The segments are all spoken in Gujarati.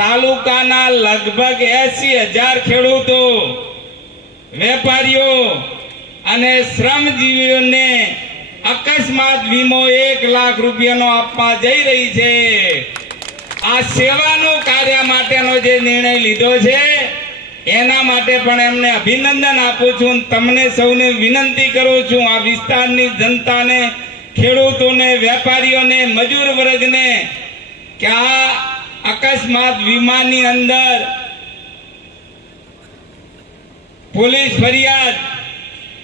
તાલુકાના લગભગ એસી હજાર ખેડૂતો, વેપારીઓ અને શ્રમજીવીઓને અકસ્માત વીમો એક લાખ રૂપિયાનો આપવા જઈ રહી છે. આ સેવાનું કાર્ય માટેનો જે નિર્ણય લીધો છે, એના માટે પણ એમને અભિનંદન આપું છું તમને સૌને વિનંતી કરું છું આ વિસ્તારની જનતાને, ખેડૂતોને, વેપારીઓને, મજૂર વર્ગને, કે આ અકસ્માત વીમાની અંદર પોલીસ ફરિયાદ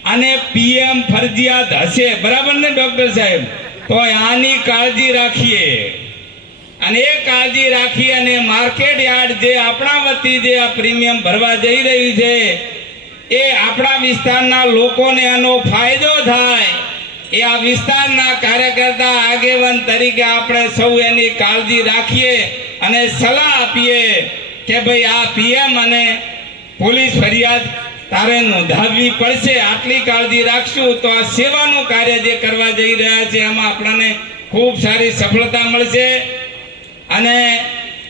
અને પીએમ ફરજિયાત હશે. બરાબર ને, ડોક્ટર સાહેબ? તો આની કાળજી રાખીએ. અને એ કાળજી રાખી અને માર્કેટ યાર્ડ જે આપણા વતી જે આ પ્રીમિયમ ભરવા જઈ રહ્યું છે, એ આપણા વિસ્તારના લોકોને આનો ફાયદો થાય. એ આ વિસ્તારના કાર્યકર્તા આગેવાન તરીકે આપણે સૌ એની કાળજી રાખીએ. અને સલાહ આપીએ કે ભાઈ આ પીએમ અને પોલીસ ફરિયાદ તારે નોંધાવવી પડશે. આટલી કાળજી રાખશું તો આ સેવાનું કાર્ય જે કરવા જઈ રહ્યા છે, એમાં આપણને ખૂબ સારી સફળતા મળશે. અને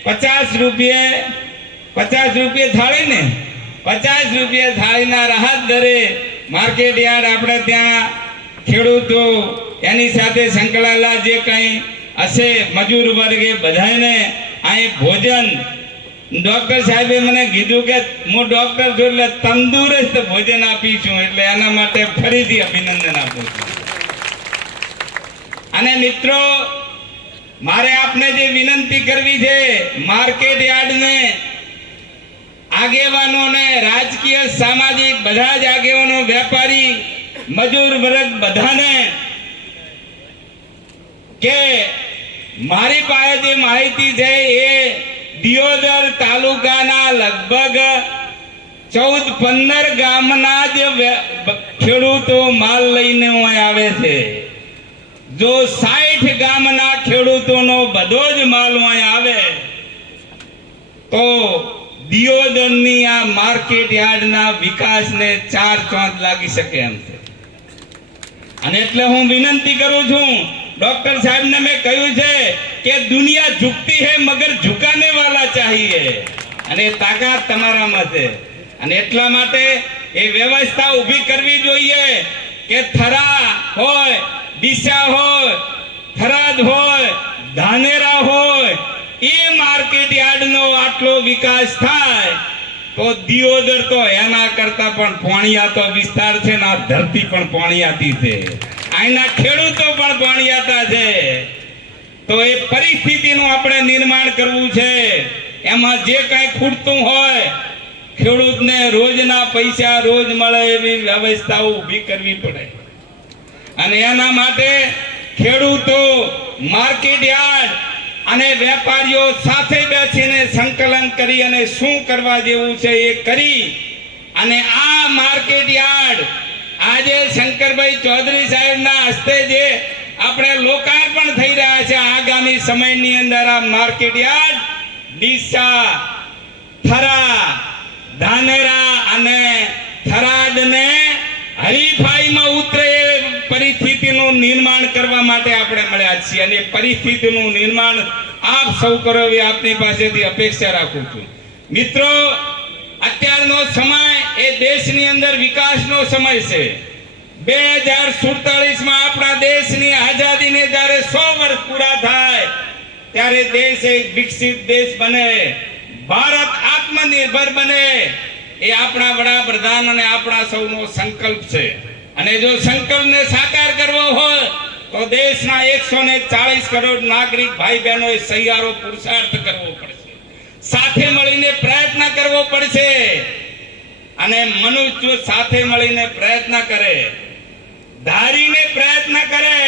પચાસ રૂપિયે પચાસ રૂપિયે થાળી ને, પચાસ રૂપિયે થાળીના રાહત દરે માર્કેટ યાર્ડ આપણે ત્યાં ખેડૂતો એની સાથે સંકળાયેલા જે કંઈ હશે, મજૂર વર્ગે બધાને અહીં ભોજન. ડોક્ટર સાહેબે મને કીધું કે હું ડોક્ટર છું એટલે તંદુરસ્ત ભોજન આપી છું એટલે એના માટે ફરીથી અભિનંદન આપું છું. અને મિત્રો, મારે આપને જે વિનંતી કરવી છે, માર્કેટ યાર્ડને, આગેવાનોને, રાજકીય, સામાજિક, બધા જ આગેવાનો, વેપારી, મજૂર વર્ગ બધાને કે મારી પાસે જે માહિતી છે, એ દિયોદર તાલુકાના લગભગ ચૌદ પંદર ગામના જ ખેડૂતો માલ લઈને આવે છે. જો સાઠ ગામના ખેડૂતોનો બધો જ માલ આવે, તો દિયોદરની આ માર્કેટ યાર્ડના વિકાસને ચાર ચોંચ લાગી શકે એમ છે. અને એટલે હું વિનંતી કરું છું ડોક્ટર સાહેબને મેં કહ્યું છે કે દુનિયા ઝુકતી હે, મગર ઝુકાને વાલા ચાહીએ. અને તાકાત તમારામાં છે અને એટલા માટે એ વ્યવસ્થા ઊભી કરવી જોઈએ કે થરા હોય, દિશા હોય, થરાદ હોય, ધાનેરા હોય, એ માર્કેટ યાર્ડનો આટલો વિકાસ થાય, તો દિયોદર તો એના કરતા પણ પોણિયાતો વિસ્તાર છે ને આ ધરતી પણ પોણિયાતી છે. અહીંના ખેડૂતો પણ ભણિયાતા છે. તો એ પરિસ્થિતિનું આપણે નિર્માણ કરવું છે. એમાં જે કાંઈ ખૂટતું હોય, ખેડૂતને રોજના પૈસા રોજ મળે એવી વ્યવસ્થાઓ ઊભી કરવી પડે. અને એના માટે ખેડૂતો, માર્કેટ યાર્ડ અને વેપારીઓ સાથે બેસીને સંકલન કરી અને શું કરવા જેવું છે એ કરી અને આ માર્કેટ યાર્ડ આજે શંકરભાઈ ચૌધરી સાહેબના હસ્તે જે આપણે લોકાર્પણ થઈ રહ્યા છે આગામી સમયની અંદર આ માર્કેટ યાર્ડ, ડીસા, થરા, ધાનેરા અને થરાદને હરીફાઈમાં ઉતરે પરિસ્થિતિનું નિર્માણ કરવા માટે આપણે મળ્યા છીએ અને પરિસ્થિતિનું નિર્માણ આપ સૌ કરો એવી આપની પાસેથી અપેક્ષા રાખું છું. મિત્રો અત્યારનો સમય એ દેશની અંદર વિકાસનો સમય છે. બે હજાર સુડતાલીસમાં આપણા દેશની આઝાદીને જ્યારે સો વર્ષ પૂરા થાય, ત્યારે દેશ એક વિકસિત દેશ બને. ભારત આત્મનિર્ભર બને. એ આપણા વડાપ્રધાન અને આપણા સૌનો સંકલ્પ છે. અને જો સંકલ્પને સાકાર કરવો હોય, તો દેશના એકસો ને ચાલીસ કરોડ નાગરિક ભાઈ બહેનોએ સહિયારો પુરુષાર્થ કરવો પડશે. સાથે મળીને પ્રયત્ન કરવો પડશે. અને મનુષ્ય સાથે મળીને પ્રયત્ન કરે. ધારીને પ્રયત્ન કરે.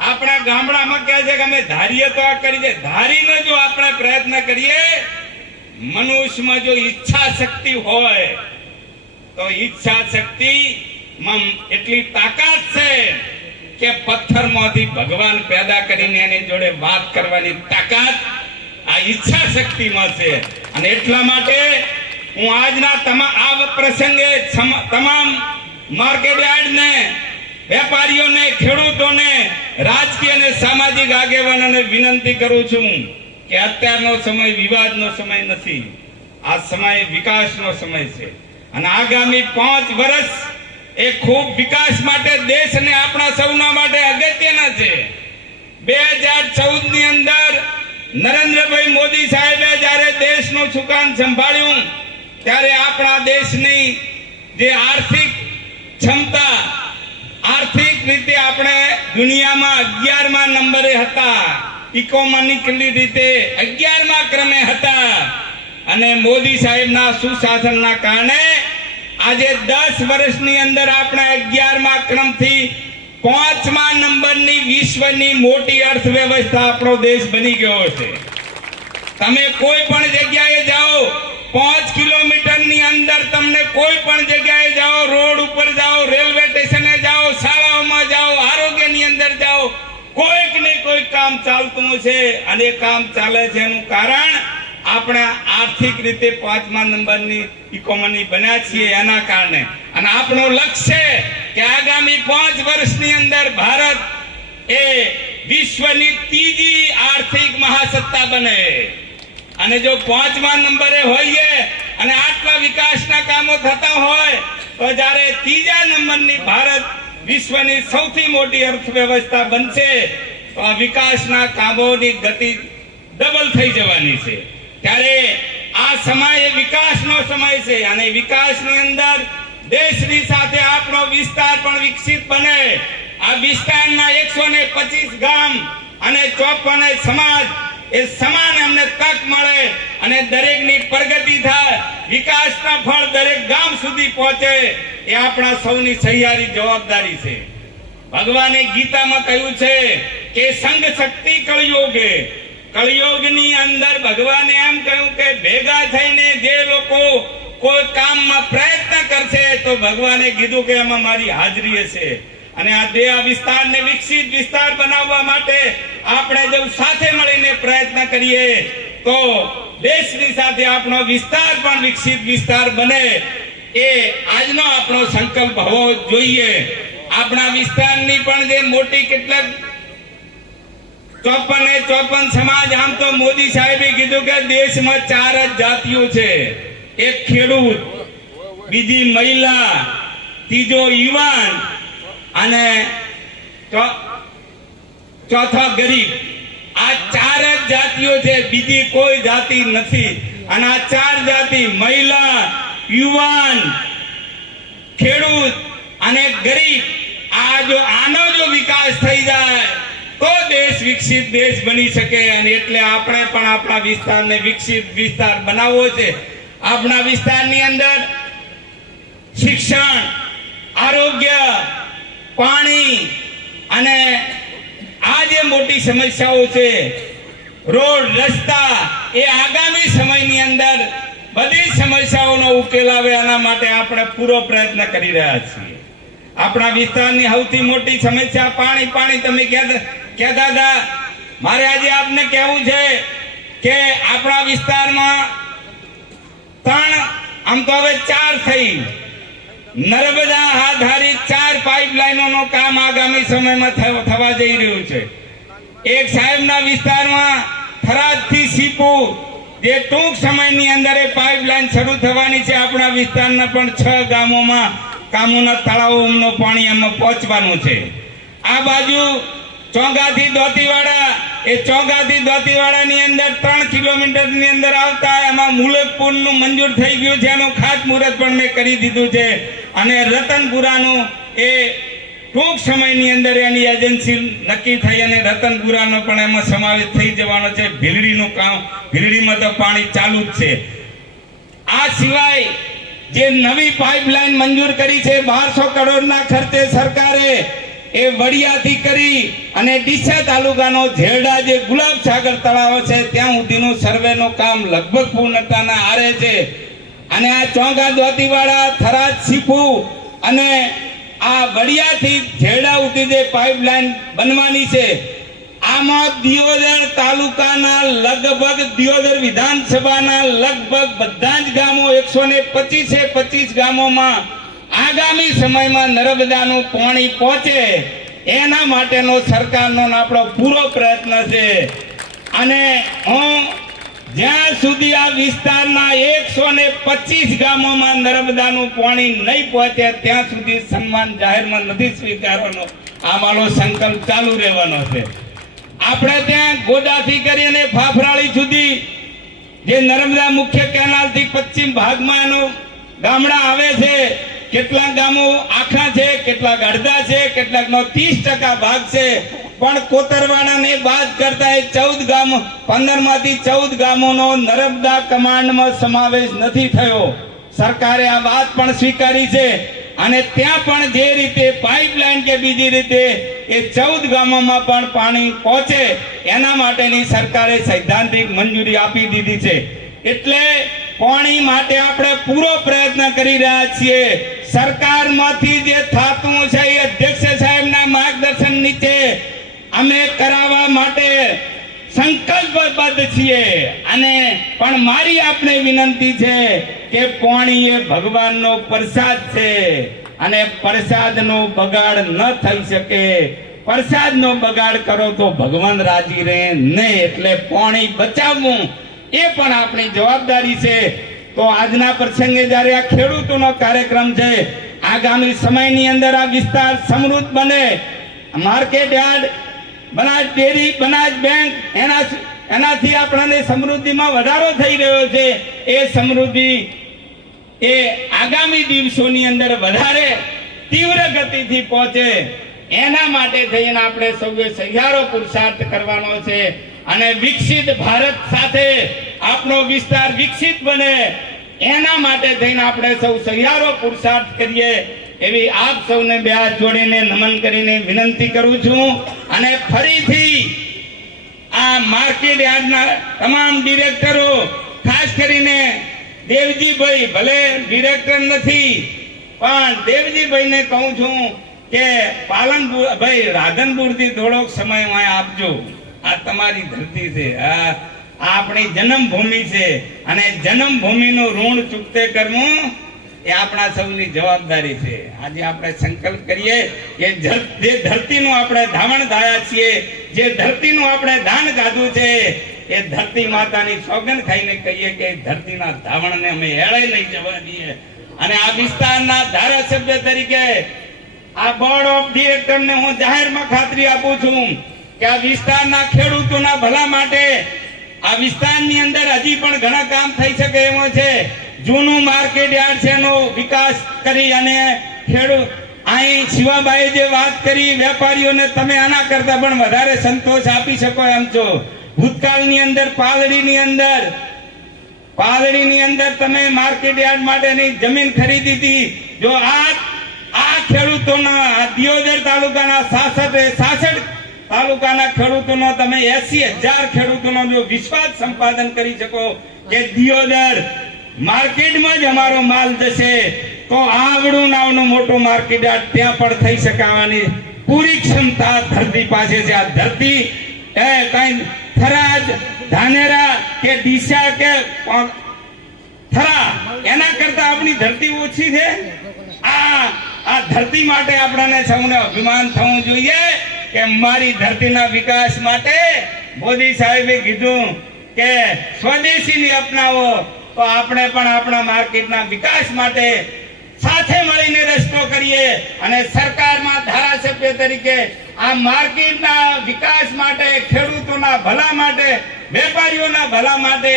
આપણા ગામડામાં કહે છે કે અમે ધારીએ તો આ કરીએ ધારીને જો આપણે પ્રયત્ન કરીએ, મનુષ્યમાં જો ઈચ્છા શક્તિ હોય, તો ઈચ્છા શક્તિ એટલી તાકાત છે કે પથ્થરમાંથી ભગવાન પેદા કરીને એની જોડે વાત કરવાની તાકાત આ ઈચ્છા શક્તિમાં છે. અને એટલા માટે હું આજના તમામ આ પ્રસંગે તમામ માર્કેટ યાર્ડને વેપારીઓને, ખેડૂતોને રાજકીય અને સામાજિક આગેવાનોને વિનંતી કરું છું કે અત્યારનો સમય વિવાદનો સમય નથી. આ સમય વિકાસનો સમય છે. અને આગામી પાંચ વર્ષ એ ખૂબ વિકાસ માટે દેશ અને આપણા સૌના માટે અગત્યના છે. બે હજાર ચૌદની અંદર નરેન્દ્રભાઈ મોદી સાહેબે જ્યારે દેશનું સુકાન સંભાળ્યું, ત્યારે આપણા દેશની જે આર્થિક ક્ષમતા, આર્થિક રીતે આપણે દુનિયામાં અગિયારમાં નંબરે હતા ઇકોનોમિકલી રીતે અગિયારમાં ક્રમે હતા, અને મોદી સાહેબના સુશાસનના કારણે આજે દસ વર્ષની અંદર આપણે અગિયારમાં ક્રમથી પાંચમા નંબરની વિશ્વની મોટી અર્થવ્યવસ્થા આપણો દેશ બની ગયો છે. તમે કોઈ પણ જગ્યાએ જાઓ, પાંચ કિલોમીટરની અંદર તમને કોઈ પણ જગ્યાએ જાઓ, રોડ ઉપર જાઓ, રેલવે સ્ટેશને જાઓ, શાળાઓમાં જાઓ, આરોગ્યની અંદર જાઓ, કોઈક ને કોઈક કામ ચાલતું છે અને કામ ચાલે છે એનું કારણ આપણે આર્થિક રીતે પાંચમા નંબરની ઇકોનોમી બન્યા છીએ એના કારણે. અને આપણું લક્ષ્ય કે આગામી પાંચ વર્ષની અંદર ભારત એ વિશ્વની ત્રીજી આર્થિક મહાસત્તા બને. અને જો પાંચમા નંબરે હોઈએ અને આટલા વિકાસના કામો થતા હોય, તો જ્યારે ત્રીજા નંબરની ભારત વિશ્વની સૌથી મોટી અર્થવ્યવસ્થા બનશે, તો આ વિકાસના કામોની ગતિ ડબલ થઈ જવાની છે. ત્યારે આ સમય વિકાસનો સમય છે અને વિકાસની અંદર દેશની સાથે આપણો વિસ્તાર પણ વિકસિત બને. આ વિસ્તારમાં એકસો ને પચીસ ગામ અને ચોપન સમાજ, એ સમાન અમને તક મળે અને દરેકની પ્રગતિ થાય. વિકાસના ફળ દરેક ગામ સુધી પહોંચે એ આપણા સૌની સહિયારી જવાબદારી છે. ભગવાને ગીતામાં કહ્યું છે કે સંઘ શક્તિ કળિયોગે કળિયોગની અંદર ભગવાને એમ કહ્યું કે ભેગા થઈને જે લોકો કોઈ કામમાં પ્રયત્ન કરશે તો ભગવાને કીધું કે એમાં મારી હાજરી હશે. અને આ દે આ વિસ્તારને વિકસિત વિસ્તાર બનાવવા માટે આપણે જો સાથે મળીને પ્રયત્ન કરીએ, તો દેશની સાથે આપણો વિસ્તાર પણ વિકસિત વિસ્તાર બને એ આજનો આપણો સંકલ્પ હોવો જોઈએ. આપણા વિસ્તારની પણ જે મોટી કેટલાક ચોપન એ ચોપન સમાજ, આમ તો મોદી સાહેબે કીધું કે દેશમાં ચાર જ જાતિઓ છે. એક ખેડૂત, બીજી મહિલા, ત્રીજો યુવાન અને ચોથો ગરીબ. આ ચાર જ જાતિઓ છે, બીજી કોઈ જાતિ નથી. અને આ ચાર જાતિ મહિલા, યુવાન, ખેડૂત અને ગરીબ, આ જો, આનો જો વિકાસ થઈ જાય તો દેશ વિકસિત દેશ બની શકે અને એટલે આપણે પણ આપણા વિસ્તારને વિકસિત વિસ્તાર બનાવવો છે. આપણા વિસ્તારની અંદર શિક્ષણ, આરોગ્ય, પાણી અને આ જે મોટી સમસ્યાઓ છે, રોડ, રસ્તા, એ આગામી સમયની અંદર બધી સમસ્યાઓનો ઉકેલ આવે એના માટે આપણે પૂરો પ્રયત્ન કરી રહ્યા છીએ. આપણા વિસ્તારની સૌથી મોટી સમસ્યા પાણી પાણી તમે કહેતા કહેતા હતા મારે આજે આપને કહેવું છે કે આપણા વિસ્તારમાં ત્રણ, આમ તો હવે ચાર થઈ, નર્મદા આધારિત ચાર પાઇપલાઇનોનું કામ આગામી સમયમાં થવા જઈ રહ્યું છે. એક સાહેબના વિસ્તારમાં થરાદથી સીપુ, જે ટૂંક સમયની અંદર એ પાઇપલાઇન શરૂ થવાની છે, આપણા વિસ્તારના પણ છ ગામોમાં કામોના તળાવોનું પાણી એમાં પહોંચવાનું છે. આ બાજુ ચોગાથી દોતીવાડા, એ ચોગાથી દોતીવાડાની અંદર ત્રણ કિલોમીટરની અંદર આવતા એમાં મુલકપુરનું મંજૂર થઈ ગયું છે, એનું ખાતમુહૂર્ત પણ મેં કરી દીધું છે. અને રતનપુરાનું એ ટૂંક સમયની અંદર એની એજન્સી નક્કી થઈ અને રતનપુરાનો પણ એમાં સમાવેશ થઈ જવાનો છે. ભીલડીનું કામ, ભીલડીમાં તો પાણી ચાલુ જ છે. આ સિવાય જે નવી પાઇપલાઇન મંજૂર કરી છે, બારસો કરોડના ખર્ચે સરકારે એ વડિયાથી કરી અને ડીસા તાલુકાનો ઝેરડા જે ગુલાબ સાગર તળાવ છે, ત્યાં સુધીનું સર્વેનું કામ લગભગ પૂર્ણતાના આરે છે. અને આ ચોંગા દ્વાતીવાળા થરાદ સીપુ અને આ વડિયાથી ઝેરડા સુધી જે પાઇપલાઇન બનવાની છે, આમાં દિયોદર તાલુકાના લગભગ દિયોદર વિધાનસભાના લગભગ બધા જ ગામો એકસો ને પચીસે પચીસ ગામોમાં આગામી સમયમાં નર્મદાનું પાણી પહોંચે, એના માટેનો સરકારનો આપણો પૂરો પ્રયત્ન છે. અને હું જ્યાં સુધી આ વિસ્તારના એકસો ને પચીસ ગામોમાં નર્મદાનું પાણી નહીં પહોંચે, ત્યાં સુધી સન્માન જાહેરમાં નથી સ્વીકારવાનો. આ મારો સંકલ્પ ચાલુ રહેવાનો છે. આપણે ત્યાં ગોડાથી કરીને ફાફરાળી સુધી, જે નર્મદા મુખ્ય કેનાલથી પશ્ચિમ ભાગમાં એનું ગામડા આવે છે કેટલાક ગામો આખા છે કેટલાક અડધા છે, કેટલાકનો ત્રીસ ટકા ભાગ છે. પણ કોતરવાડાને બાદ કરતા એ ચૌદ ગામ પંદરમાંથી ચૌદ ગામોનો નર્મદા કમાન્ડમાં સમાવેશ નથી થયો. સરકારે આ વાત પણ સ્વીકારી છે અને ત્યાં પણ જે રીતે પાઇપલાઇન કે બીજી રીતે એ ચૌદ ગામોમાં પણ પાણી પહોંચે, એના માટેની સરકારે સૈદ્ધાંતિક મંજૂરી આપી દીધી છે. એટલે પાણી માટે આપણે પૂરો પ્રયત્ન કરી રહ્યા છીએ. સરકારમાંથી જે થાતું છે એ અધ્યક્ષ સાહેબના માર્ગદર્શન નીચે અમે કરાવવા માટે સંકલ્પબદ્ધ છીએ. અને પણ મારી આપને વિનંતી છે કે પાણી એ ભગવાનનો પ્રસાદ છે. અને પ્રસાદનો બગાડ ન થઈ શકે. પ્રસાદનો બગાડ કરો તો ભગવાન રાજી રહે. નહીં એટલે પાણી બચાવવું એ પણ આપણી જવાબદારી છે. તો આજના પ્રસંગે જ્યારે આ ખેડૂતોનો કાર્યક્રમ છે, આગામી સમયની અંદર આ વિસ્તાર સમૃદ્ધ બને. Market yard Banas dairy Banas bank, એના એનાથી આપણને સમૃદ્ધિમાં વધારો થઈ રહ્યો છે. એ સમૃદ્ધિ એ આગામી દિવસોની અંદર વધારે તીવ્ર ગતિથી પહોંચે. એના માટે થઈને આપણે સૌએ સહિયારો પુરુષાર્થ કરવાનો છે અને વિકસિત ભારત સાથે આપણો વિસ્તાર વિકસિત બને. એના માટે થઈને આપણે સૌ સહિયારો પુરુષાર્થ કરીએ. એવી આપ સૌને બે હાથ જોડીને નમન કરીને વિનંતી કરું છું. અને ફરીથી આ માર્કેટ યાર્ડના તમામ ડિરેક્ટરો, ખાસ કરીને દેવજીભાઈ, ભલે ડિરેક્ટર નથી, પણ દેવજીભાઈને કહું છું કે પાલનપુર ભાઈ, રાધનપુરથી થોડોક સમય આપજો. આ તમારી ધરતી છે. આ આપણી જન્મભૂમિ છે. અને જન્મભૂમિનું ઋણ ચૂકતે કરવું એ આપણા સૌની જવાબદારી છે. આજે આપણે સંકલ્પ કરીએ કે જે ધરતીનું આપણે ધાવણ થયા છીએ, જે ધરતીનું આપણે દાન કાઢું છે, એ ધરતી માતાની સોગંદ ખાઈને કહીએ કે ધરતીના ધાવણને અમે એળે નહીં જવા દઈએ. અને આ વિસ્તારના ધારાસભ્ય તરીકે આ બોર્ડ ઓફ ડિરેક્ટરને હું જાહેરમાં ખાતરી આપું છું કે આ વિસ્તારના ખેડૂતોના ભલા માટે આ વિસ્તારની અંદર હજી પણ ઘણા કામ થઈ શકે એવો છે. જૂનું માર્કેટ યાર્ડ છે એનો વિકાસ કરી અને ખેડૂત અહીં શિવાભાઈ જે વાત કરી, વેપારીઓને તમે આના કરતા પણ વધારે સંતોષ આપી શકો એમ છો. ભૂતકાળની અંદર, પાલડીની અંદર. પાલડીની અંદર તમે માર્કેટ યાર્ડ માટેની જમીન ખરીદી હતી. જો આ આ ખેડૂતોના દિયોદર તાલુકાના સાસઠ સાસઠ તાલુકાના ખેડૂતોનો તમે એસી હજાર ખેડૂતોનો જો વિશ્વાસ સંપાદન કરી શકો કે દિયોદર માર્કેટમાં જ અમારો માલ જશે, તો આવડું નામનું મોટું માર્કેટ આ ત્યાં પણ થઈ શકાવાની પૂરી ક્ષમતા ધરતી પાસે છે. આ ધરતી, એ કઈ થરાજ ધાનેરા કે ડીસા કે થરા, એના કરતા આપણી ધરતી ઓછી છે. આ આ ધરતી માટે આપણને સૌને અભિમાન થવું જોઈએ. કે મારી ધરતીના વિકાસ માટે મોદી સાહેબે કીધું કે સ્વદેશીને અપનાવો, તો આપણે પણ આપણા માર્કેટના વિકાસ માટે સાથે મળીને રસ્તો કરીએ અને સરકારમાં ધારાસભ્ય તરીકે આ માર્કેટના વિકાસ માટે, ખેડૂતોના ભલા માટે, વેપારીઓના ભલા માટે,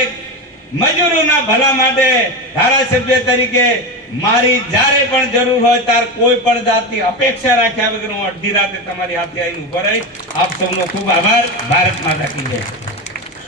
મજૂરોના ભલા માટે ધારાસભ્ય તરીકે મારી જ્યારે પણ જરૂર હોય ત્યારે કોઈ પણ જાતની અપેક્ષા રાખ્યા વગર હું અડધી રાતે તમારી હાથે આવીને ઊભો રહીશ. આપ સૌનો ખૂબ આભાર. ભારત માતા કી જય.